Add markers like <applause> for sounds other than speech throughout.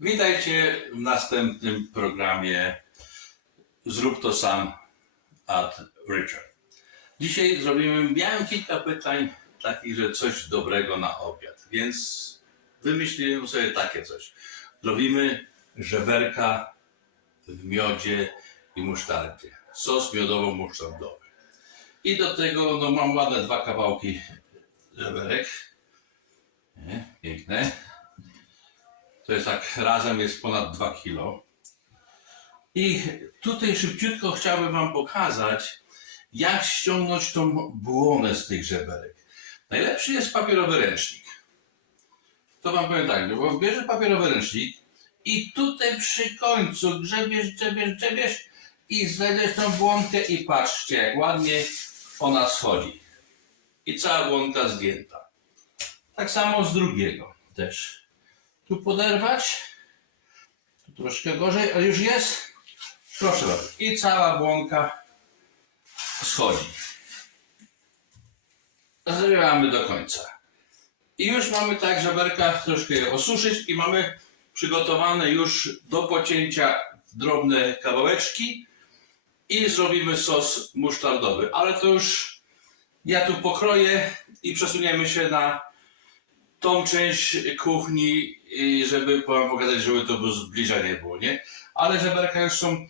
Witajcie w następnym programie Zrób to sam at Richard. Dzisiaj zrobimy, miałem kilka pytań takich, że coś dobrego na obiad, więc wymyśliłem sobie takie coś. Zrobimy żeberka w miodzie i musztardzie. Sos miodowo-musztardowy. I do tego no, mam ładne dwa kawałki żeberek. Nie? Piękne. To jest tak, razem jest ponad 2 kilo. I tutaj szybciutko chciałbym Wam pokazać, jak ściągnąć tą błonę z tych żeberek. Najlepszy jest papierowy ręcznik. To Wam powiem tak, bo bierze papierowy ręcznik i tutaj przy końcu grzebiesz, grzebiesz, grzebiesz i znajdziesz tą błonkę i patrzcie, jak ładnie ona schodzi. I cała błonka zdjęta. Tak samo z drugiego też tu poderwać. Tu troszkę gorzej, ale już jest. Proszę bardzo. I cała błonka schodzi. Zrywamy do końca. I już mamy tak żeberka troszkę je osuszyć i mamy przygotowane już do pocięcia drobne kawałeczki i zrobimy sos musztardowy. Ale to już ja tu pokroję i przesuniemy się na tą część kuchni, żeby pokazać, żeby to było zbliżenie było, nie? Ale żeberka już są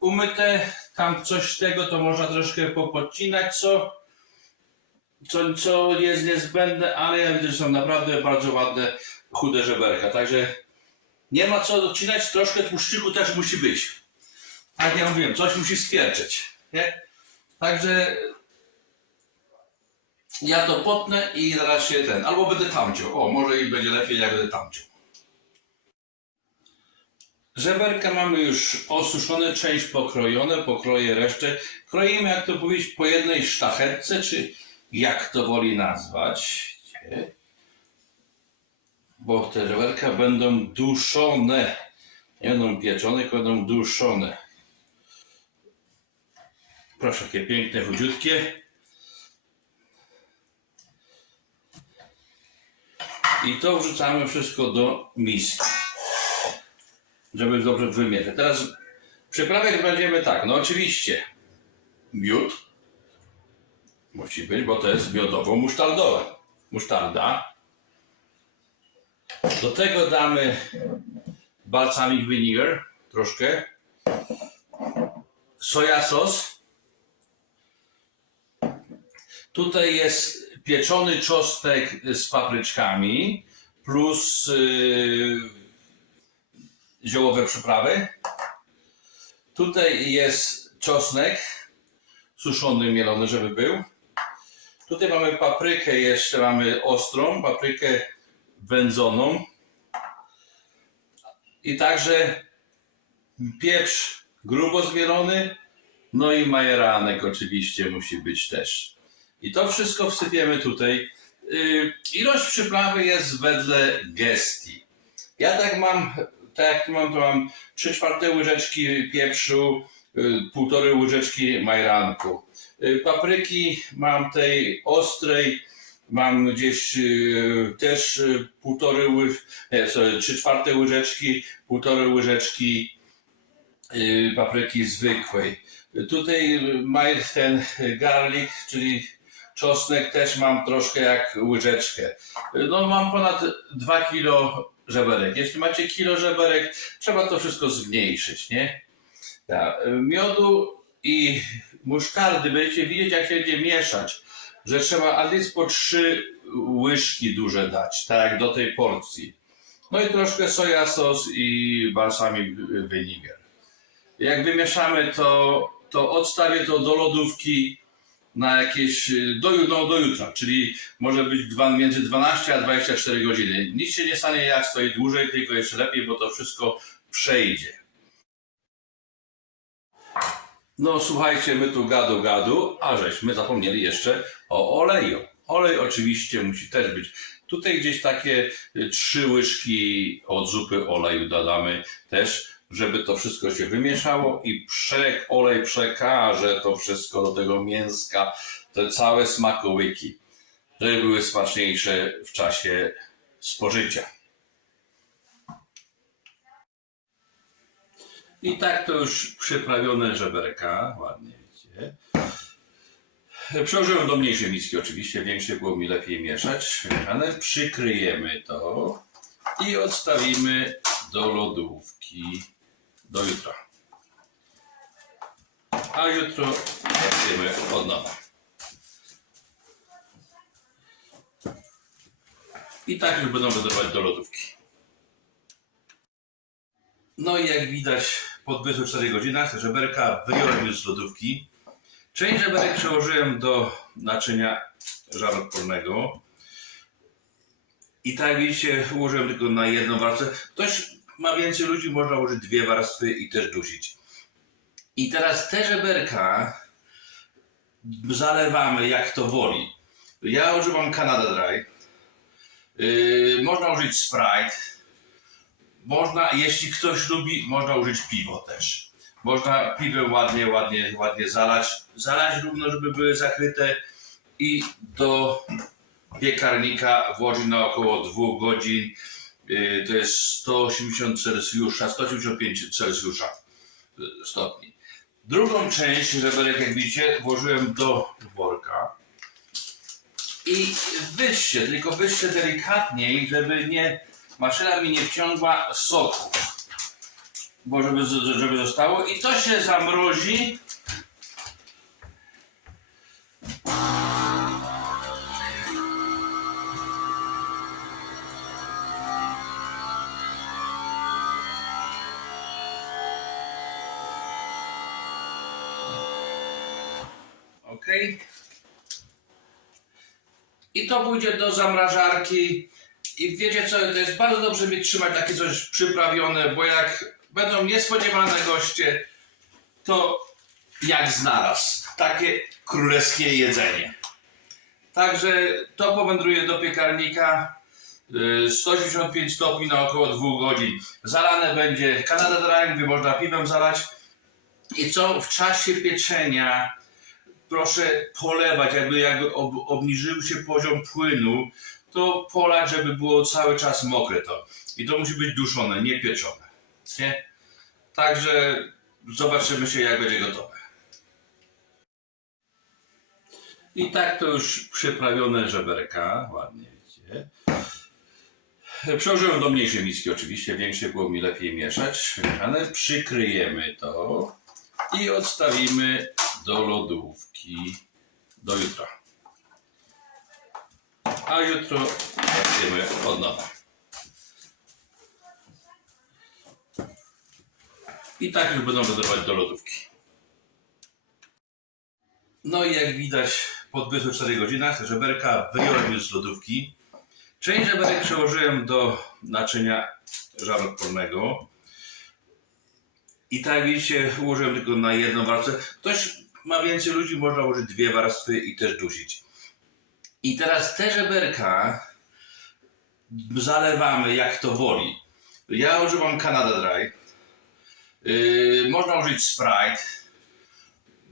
umyte, tam coś tego to można troszkę popodcinać, co, co, co jest niezbędne, ale ja widzę, że są naprawdę bardzo ładne, chude żeberka, także nie ma co odcinać, troszkę tłuszczyku też musi być. Tak ja mówiłem, coś musi skwierczyć, nie? Także ja to potnę i zaraz się ten, albo będę tamciął. O, może i będzie lepiej, jak będę tamciął. Żeberka mamy już osuszone, część pokrojone, pokroję resztę. Kroimy, jak to powiedzieć, po jednej sztachetce, czy jak to woli nazwać. Bo te żeberka będą duszone. Nie będą pieczone, tylko będą duszone. Proszę, jakie piękne, chudziutkie. I to wrzucamy wszystko do miski, żeby dobrze wymieszać. Teraz przyprawiać będziemy tak, no oczywiście miód musi być, bo to jest miodowo-musztardowe. Musztarda. Do tego damy balsamic vinegar, troszkę. Soja sos. Tutaj jest pieczony czosnek z papryczkami plus yy, ziołowe przyprawy. Tutaj jest czosnek suszony, mielony, żeby był. Tutaj mamy paprykę, jeszcze mamy ostrą, paprykę wędzoną. I także pieprz grubo zmielony, no i majeranek oczywiście musi być też. I to wszystko wsypiemy tutaj. Yy, Ilość przyprawy jest wedle gestii. Ja tak mam, tak jak mam, to mam 3 czwarte łyżeczki pieprzu, yy, półtorej łyżeczki majranku. Yy, Papryki mam tej ostrej, mam gdzieś też półtorej łyż, nie, sorry, 3 czwarte łyżeczki, półtorej łyżeczki papryki zwykłej. Tutaj maj ten garlic, czyli czosnek też mam troszkę jak łyżeczkę. No mam ponad 2 kilo żeberek. Jeśli macie kilo żeberek, trzeba to wszystko zmniejszyć, nie? Ja, miodu i musztardy będziecie widzieć, jak się będzie mieszać, że trzeba least po 3 łyżki duże dać, tak do tej porcji. No i troszkę soja sos i balsamic vinegar. Jak wymieszamy to, to odstawię to do lodówki na jakieś, y, do, no, do jutra, czyli może być dwa, między 12 a 24 godziny. Nic się nie stanie, jak stoi dłużej, tylko jeszcze lepiej, bo to wszystko przejdzie. No słuchajcie, my tu gadu gadu, a żeśmy zapomnieli jeszcze o oleju. Olej oczywiście musi też być. Tutaj gdzieś takie y, trzy łyżki od zupy oleju dodamy też, żeby to wszystko się wymieszało i prze, olej przekaże to wszystko do tego mięska, te całe smakołyki, żeby były smaczniejsze w czasie spożycia. I tak to już przyprawione żeberka, ładnie widzicie. Przełożyłem do mniejszej miski oczywiście, większe było mi lepiej mieszać. Ale przykryjemy to i odstawimy do lodówki do jutra. A jutro zaczniemy od nowa. I tak już będą wędrować do lodówki. No i jak widać po 24 godzinach żeberka wyjąłem już z lodówki. Część żeberek przełożyłem do naczynia żaroodpornego. I tak widzicie, ułożyłem tylko na jedną warstwę. Ktoś ma więcej ludzi, można użyć dwie warstwy i też dusić. I teraz te żeberka zalewamy jak to woli. Ja używam Canada Dry. Yy, można użyć Sprite. Można, jeśli ktoś lubi, można użyć piwo też. Można piwem ładnie, ładnie, ładnie zalać. Zalać równo, żeby były zakryte i do piekarnika włożyć na około 2 godzin. Yy, To jest 180 Celsjusza, 185 Celsjusza yy, stopni. Drugą część żeberek, jak widzicie, włożyłem do worka. I wyższe, tylko wyższe delikatniej, żeby nie, maszyna mi nie wciągła soku. Bo żeby, żeby zostało. I to się zamrozi. To pójdzie do zamrażarki. I wiecie co, to jest bardzo dobrze mieć trzymać takie coś przyprawione, bo jak będą niespodziewane goście, to jak znalazł. Takie królewskie jedzenie. Także to powędruje do piekarnika. y, 185 stopni na około 2 godzin. Zalane będzie Canada Dry, gdzie można piwem zalać. I co w czasie pieczenia proszę polewać, jakby, jakby ob, obniżył się poziom płynu, to polać, żeby było cały czas mokre to. I to musi być duszone, nie pieczone. Nie? Także zobaczymy się, jak będzie gotowe. I tak to już przyprawione żeberka, ładnie widzicie. Przełożyłem do mniejszej miski oczywiście, większe było mi lepiej mieszać, ale przykryjemy to i odstawimy do lodówki do jutra. A jutro zaczniemy od nowa. I tak już będą wędrować do lodówki. No i jak widać po 24 godzinach żeberka wyjąłem już z lodówki. Część żeberek przełożyłem do naczynia żaroodpornego. I tak widzicie, ułożyłem tylko na jedną warstwę. Ktoś ma więcej ludzi, można użyć dwie warstwy i też dusić. I teraz te żeberka zalewamy jak to woli. Ja używam Canada Dry. Yy, można użyć Sprite.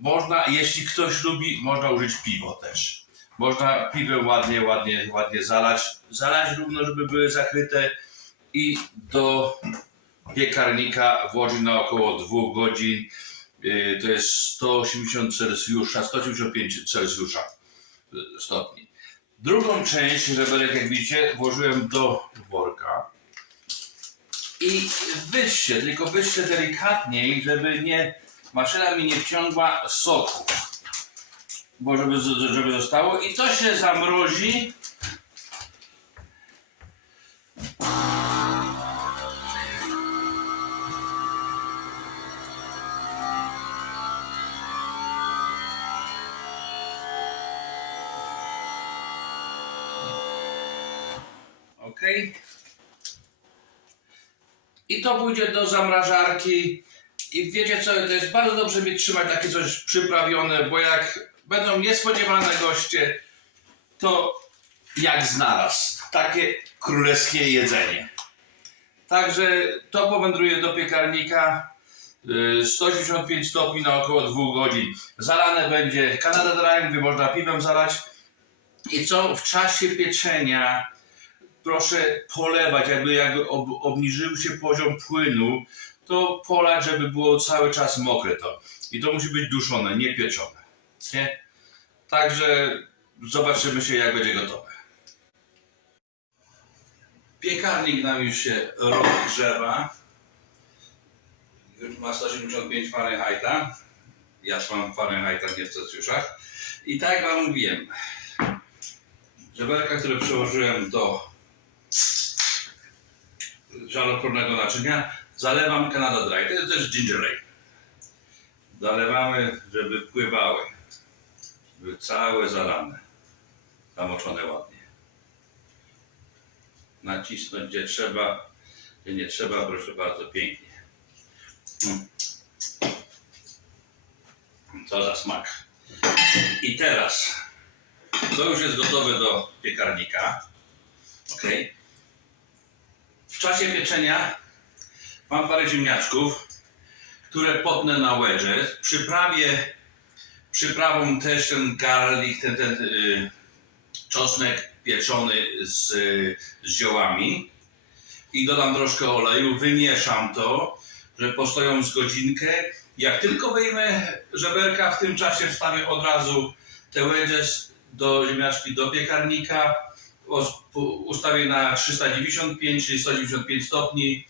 Można, jeśli ktoś lubi, można użyć piwo też. Można piwem ładnie, ładnie, ładnie zalać. Zalać równo, żeby były zakryte i do piekarnika włożyć na około 2 godzin. Yy, To jest 180 Celsjusza, 185 Celsjusza yy, stopni. Drugą część żeberek, jak widzicie, włożyłem do worka. I wyższe, tylko wyższe delikatniej, żeby nie, maszyna mi nie wciągła soku. Bo żeby, żeby zostało. I to się zamrozi. I to pójdzie do zamrażarki. I wiecie co, to jest bardzo dobrze mieć trzymać takie coś przyprawione, bo jak będą niespodziewane goście, to jak znalazł. Takie królewskie jedzenie. Także to powędruje do piekarnika. y, 185 stopni na około 2 godzin. Zalane będzie Canada Dry, gdzie można piwem zalać. I co w czasie pieczenia proszę polewać, jakby, jakby ob, obniżył się poziom płynu, to polać, żeby było cały czas mokre to. I to musi być duszone, nie pieczone. Nie? Także zobaczymy się, jak będzie gotowe. Piekarnik nam już się rozgrzewa. Już ma 185 Fahrenheita. Ja mam Fahrenheita nie w Celsjuszach. I tak Wam mówiłem, żeberka, które przełożyłem do żalokornego naczynia, zalewam Canada Dry. To jest też ginger ale. Zalewamy, żeby pływały. Były całe zalane. Zamoczone ładnie. Nacisnąć gdzie trzeba, gdzie nie trzeba, proszę bardzo, pięknie. Mm. Co za smak. I teraz to już jest gotowe do piekarnika. Ok. Czasie pieczenia mam parę ziemniaczków, które potnę na wedges. Przyprawię przyprawą też ten garlic, ten, ten y, czosnek pieczony z, y, z ziołami i dodam troszkę oleju, wymieszam to, że postoją z godzinkę. Jak tylko wyjmę żeberka, w tym czasie wstawię od razu te wedges do ziemniaczki do piekarnika. Ustawię na 395, czyli 195 stopni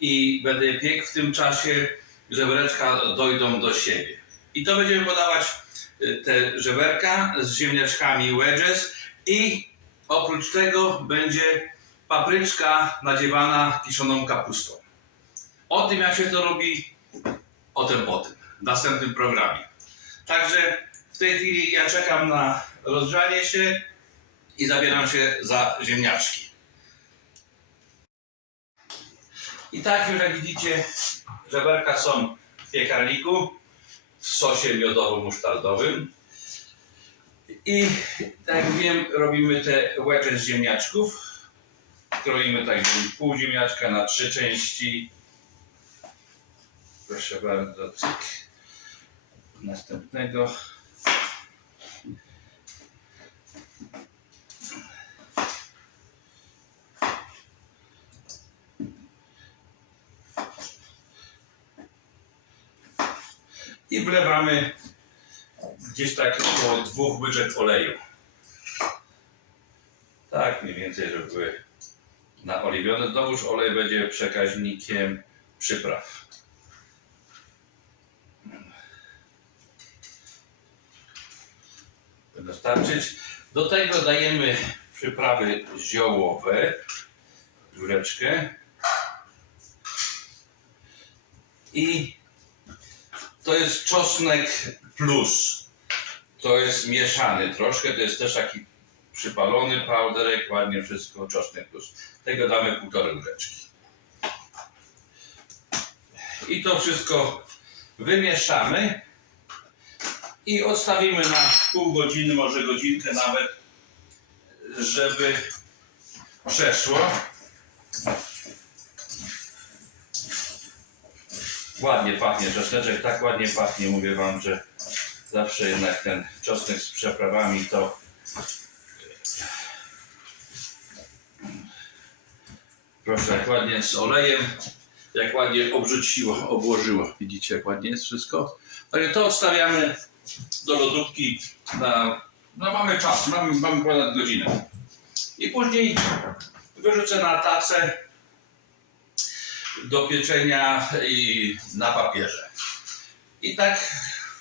i będę je piekł w tym czasie. Żebereczka dojdą do siebie. I to będziemy podawać y, te żeberka z ziemniaczkami wedges i oprócz tego będzie papryczka nadziewana kiszoną kapustą. O tym jak się to robi, o tym po tym, w następnym programie. Także w tej chwili ja czekam na rozgrzanie się i zabieram się za ziemniaczki. I tak już jak widzicie, żeberka są w piekarniku w sosie miodowo-musztardowym. I tak jak mówiłem, robimy te wedge z ziemniaczków. Kroimy tak pół ziemniaczka na trzy części. Proszę bardzo, cyk. Następnego. I wlewamy gdzieś tak około dwóch łyżek oleju. Tak, mniej więcej, żeby były naoliwione. Znowuż olej będzie przekaźnikiem przypraw. Powinno starczyć. Do tego dajemy przyprawy ziołowe, łyżeczkę. I to jest czosnek plus. To jest mieszany troszkę, to jest też taki przypalony powderek, ładnie wszystko, czosnek plus. Tego damy półtorej łyżeczki. I to wszystko wymieszamy i odstawimy na pół godziny, może godzinkę nawet, żeby przeszło. Ładnie pachnie czosneczek, tak ładnie pachnie, mówię wam, że zawsze jednak ten czosnek z przeprawami to proszę, jak ładnie z olejem, jak ładnie obrzuciło, obłożyło. Widzicie, jak ładnie jest wszystko? Także to odstawiamy do lodówki na, no mamy czas, mamy, mamy ponad godzinę. I później wyrzucę na tacę do pieczenia i na papierze. I tak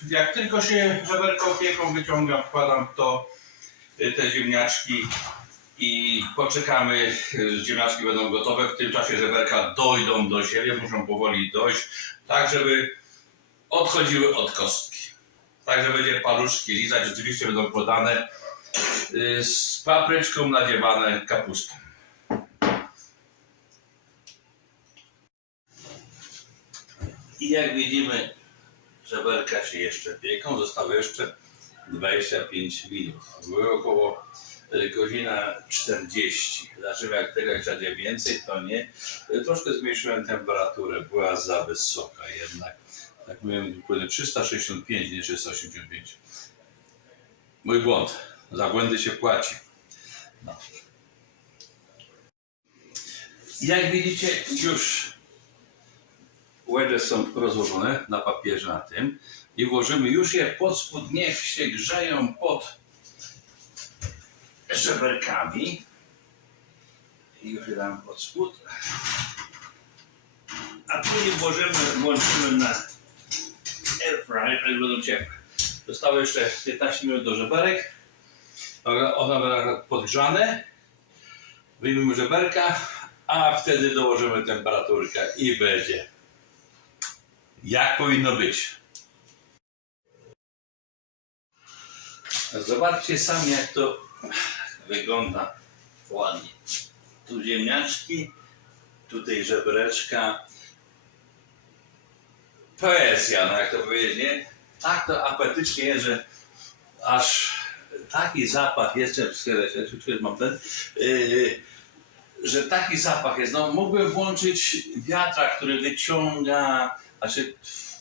jak tylko się żeberka opieką wyciągam, wkładam to y, te ziemniaczki i poczekamy, y, ziemniaczki będą gotowe, w tym czasie żeberka dojdą do siebie, muszą powoli dojść, tak żeby odchodziły od kostki. Także będzie paluszki lizać, rzeczywiście będą podane y, z papryczką nadziewane kapustą. I jak widzimy, żeberka się jeszcze pieką, zostało jeszcze 25 minut. Były około y, godzina 40. Dlaczego jak tego będzie więcej, to nie. Y, Troszkę zmniejszyłem temperaturę, była za wysoka jednak. Tak mówiłem, płynę 365, nie 385. Mój błąd. Za błędy się płaci. No. Jak widzicie, już Łeże są rozłożone na papierze na tym i włożymy już je pod spód, niech się grzeją pod żeberkami. I już je dam pod spód. A później włożymy, włączymy na airfryer, ale będą ciepłe. Zostało jeszcze 15 minut do żeberek. One będą podgrzane. Wyjmiemy żeberka, a wtedy dołożymy temperaturkę i będzie jak powinno być. Zobaczcie sami jak to wygląda ładnie. Tu ziemniaczki, tutaj żebreczka. Poezja, no jak to powiedzieć, nie? Tak to apetycznie jest, że aż taki zapach jest, czy mam ten, yy, że taki zapach jest. No mógłbym włączyć wiatrak, który wyciąga, znaczy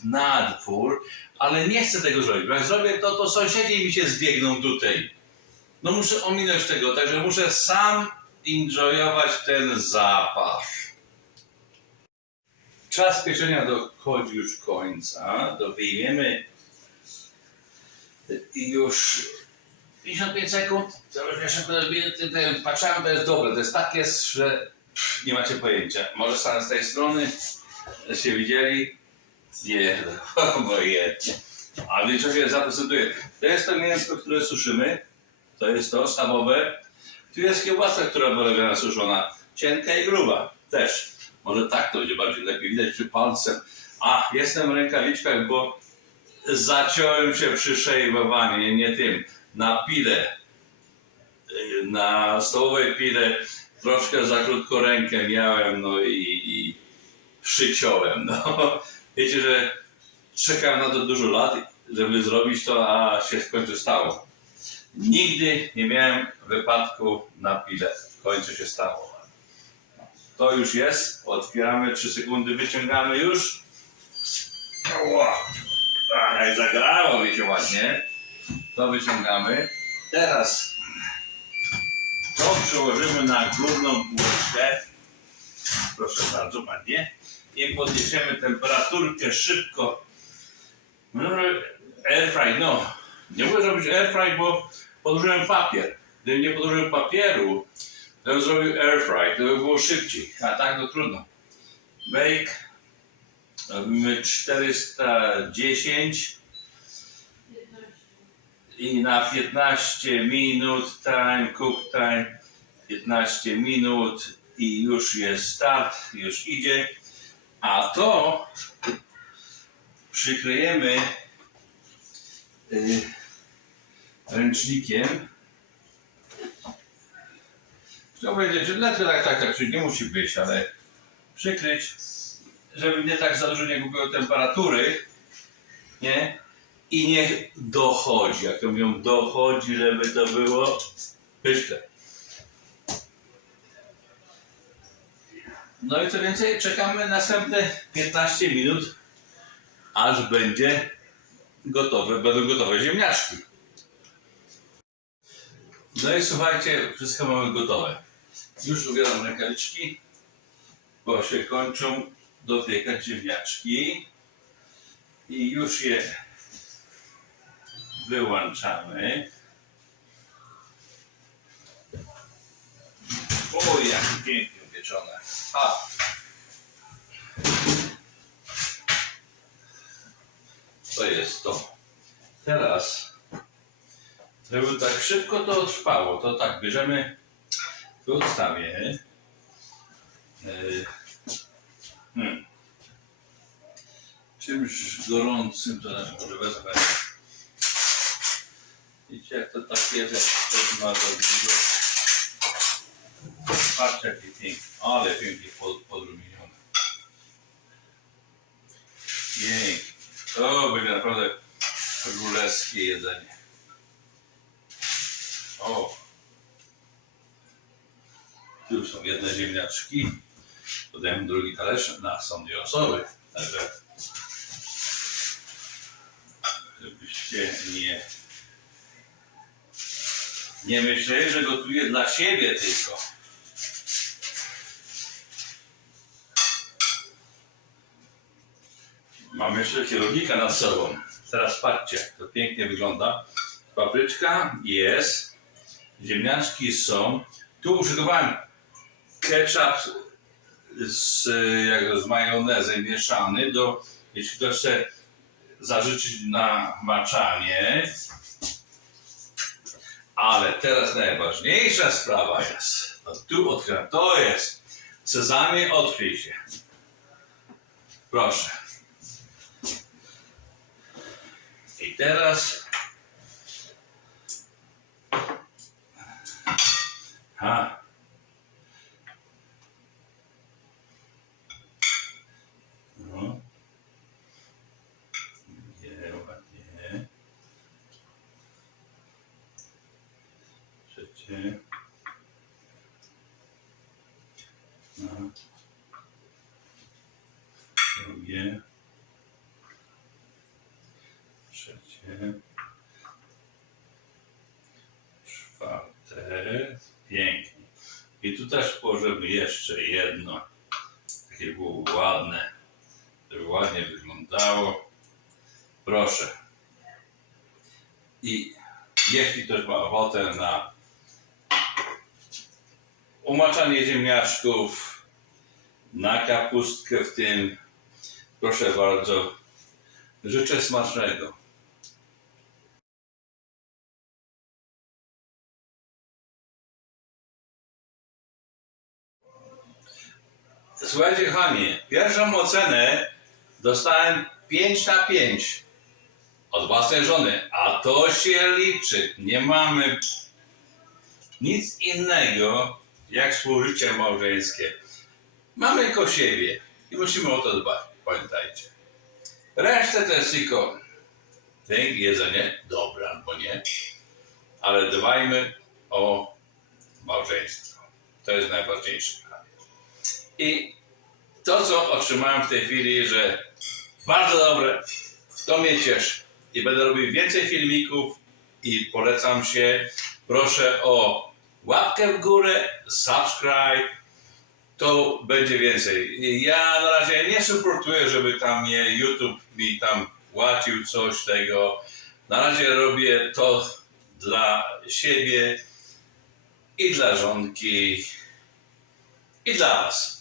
na dwór, ale nie chcę tego zrobić. Bo jak zrobię to, to sąsiedzi mi się zbiegną tutaj. No muszę ominąć tego, także muszę sam enjoyować ten zapach. Czas pieczenia dochodzi już końca. To wyjmiemy już 55 sekund. To już jeszcze ten, ten patrzałem, to jest dobre. To jest tak jest, że nie macie pojęcia. Może stanę z tej strony, żeście widzieli. Nie, obojętnie. <laughs> A w większości zaprezentuję. To jest to mięsko, które suszymy. To jest to stawowe. Tu jest kiełbasa, która robiona suszona. Cienka i gruba. Też. Może tak to będzie bardziej lepiej widać przy palcem. A, jestem w rękawiczkach, bo zaciąłem się przy szejwowaniu, nie, tym. Na pile. Y, Na stołowej pile troszkę za krótko rękę miałem, no i, i przyciąłem. No. <laughs> Wiecie, że czekałem na to dużo lat, żeby zrobić to, a się w końcu stało. Nigdy nie miałem wypadku na pile. W końcu się stało. To już jest. Otwieramy 3 sekundy, wyciągamy już. Ła. Jak zagrało się ładnie. To wyciągamy. Teraz to przełożymy na górną półeczkę. Proszę bardzo, ładnie. I podniesiemy temperaturkę szybko. No, airfry, no. Nie mogę zrobić airfry, bo podłożyłem papier. Gdybym nie podłożył papieru, to bym zrobił airfry, to by było szybciej. A tak to trudno. Bake. Robimy 410 i na 15 minut time, cook time 15 minut i już jest start, już idzie. A to przykryjemy y, ręcznikiem. Chciałbym powiedzieć, że lepiej tak, tak, tak, czyli nie musi być, ale przykryć, żeby nie tak za dużo nie gubiło temperatury, nie? I niech dochodzi, jak to mówią, dochodzi, żeby to było pyszne. No i co więcej, czekamy następne 15 minut, aż będzie gotowe, będą gotowe ziemniaczki. No i słuchajcie, wszystko mamy gotowe. Już ubieram rękawiczki, bo się kończą dopiekać ziemniaczki i już je wyłączamy. O, jak pięknie upieczone. A. To jest to. Teraz, żeby tak szybko to trwało, to tak bierzemy, tu odstawię. Yy, hmm. Czymś gorącym, to znaczy może wezmę. Widzicie jak to tak jest, jak to ma dużo. Patrzcie jakie pięknie, ale pięknie pod, podrumienione. Pięknie. To będzie naprawdę królewskie jedzenie. O! Tu są jedne ziemniaczki. Dodajemy drugi talerz na są osoby. Także żebyście nie nie myśleli, że gotuję dla siebie tylko. Mamy jeszcze kierownika nad sobą. Teraz patrzcie, to pięknie wygląda. Papryczka jest, ziemniaczki są. Tu używałem ketchup z, jak z majonezem mieszany do, jeśli ktoś chce zażyczyć na maczanie. Ale teraz najważniejsza sprawa jest. To tu otwieram. To jest. Sezamie, otwieraj się. Proszę. Teraz. Ha. No. Nie, ładnie. Trzecie. No. Drugie. Jeszcze jedno. Takie było ładne. Żeby ładnie wyglądało. Proszę. I jeśli ktoś ma ochotę na umaczanie ziemniaczków, na kapustkę w tym, proszę bardzo. Życzę smacznego. Słuchajcie, kochani, pierwszą ocenę dostałem 5 na 5 od własnej żony, a to się liczy. Nie mamy nic innego jak współżycie małżeńskie. Mamy tylko siebie i musimy o to dbać, pamiętajcie. Resztę to jest tylko węg, jedzenie, dobre albo nie, ale dbajmy o małżeństwo. To jest najważniejsze. I to, co otrzymałem w tej chwili, że bardzo dobre, to mnie cieszy. I będę robił więcej filmików i polecam się. Proszę o łapkę w górę, subscribe. To będzie więcej. Ja na razie nie supportuję, żeby tam mnie YouTube mi tam płacił coś tego. Na razie robię to dla siebie i dla żonki i dla Was.